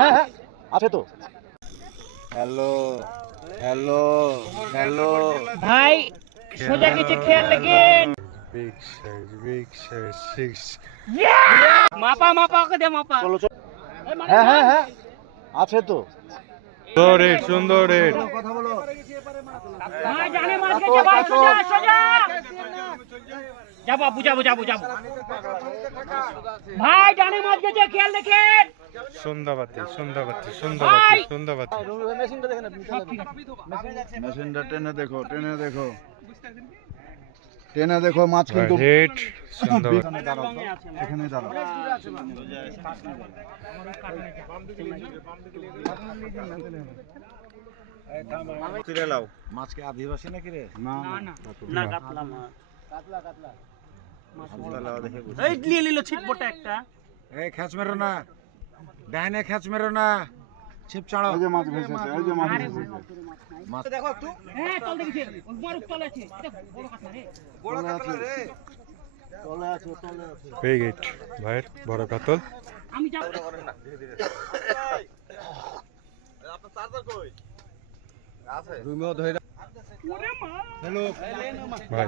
হ্যাঁ আছে তো। হ্যালো হ্যালো হ্যালো ভাই সোজা কিছু খেয়াল রাখেন। big size 6 মাপা মাপা ওকে দে মাপা। চলো চলো। হ্যাঁ আছে তো। সুন্দর রেট কথা বলো। ভাই জানে মার কে ভাই সোজা সোজা যাবো বুঝাবো যাবো যাবো ভাই জানে মার কে খেয়াল রাখেন। সন্ধ্যাবাতি মেশিনটা দেখেন আপনি। মেশিনটা টেনে দেখো মাছ কিন্তু রেট সন্ধ্যাবাতি এখানে দাঁড়াও। মাছকে আদিবাসী নাকি রে? না না কাতলা মাছ এই নিয়ে নিল ছিটপটা একটা। এই খ্যাচ মেরো না, ডাইনে খ্যাচ মেরো না, ছিপ ছাড়ো। ওই যে মাছ ভেসেছে, ওই যে মাছ ভেসেছে। মাছ দেখো একটু। হ্যাঁ চল দেখি ওই মারুক চলে আছে এটা বড় কাতলা রে। বড় কাতলা রে। তলে আছে। পেয়ে গেট ভাইয়ের বড় কাতল। আমি যাব আপনার চার্জার কই আছে? রুমও ধরে। ওরে মা হ্যালো ভাই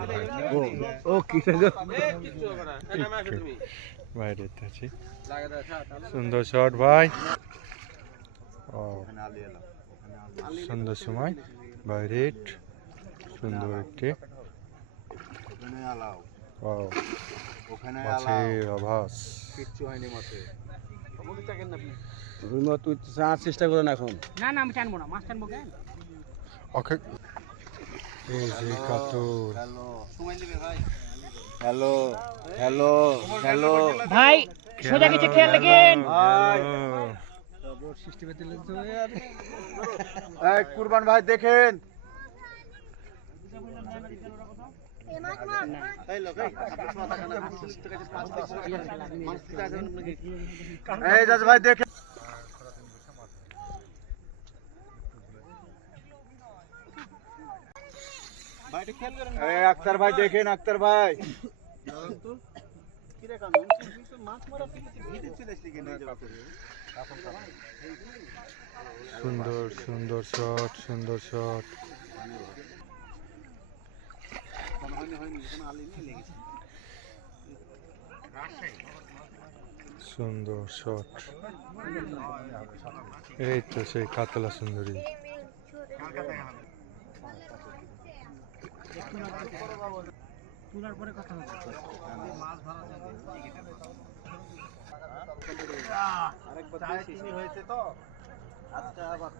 ও কি রে গো? ভাই রেট আছে সুন্দর শট ভাই। ও সুন্দর সময় ভাই রেট সুন্দর একটি ওখানে আলাও, ও ওখানে মাছের আভাস। কিচ্ছু হয়নি মাছে। রুমও তুই চার চেষ্টা করে না এখন। না আমি টানবো না মাছ টানবো কেন। ওকে এই যে কাতল। হ্যালো ভাই সোজা কিছু খেয়াল রাখেন। এই কুরবান ভাই দেখেন। এই দাস ভাই দেখেন। এই আক্তার ভাই দেখেন, আক্তার ভাই। সুন্দর শট সুন্দর শট এই তো সেই কাতলা সুন্দরী। তুলার পরে কথা হবে। হয়েছে তো আজকে আবার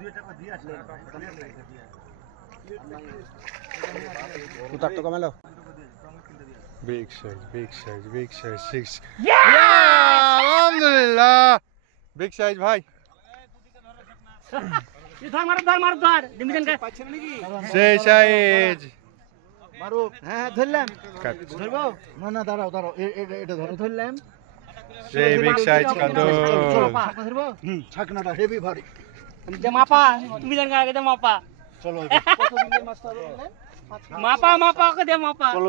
দুই টাকা দিয়ে আসলে কুতারটা কমালো। Big size 6 আলহামদুলিল্লাহ বিগ সাইজ ভাই। ধর ডিমিশন কা পাচ্ছেন নাকি সেই সাইজ মারু। হ্যাঁ ধরলাম। ধরবো না দাঁড়াও এটা ধরো। ধরলাম সেই বিগ সাইজ কাতল। ধরবো। ছাকনাটা হেভি ভারী। যে মাপা তুমি জান আগে দে মাপা। চলো কত দিনের মাছটা ধরলেন? মাপা ওকে দে মাপা। চলো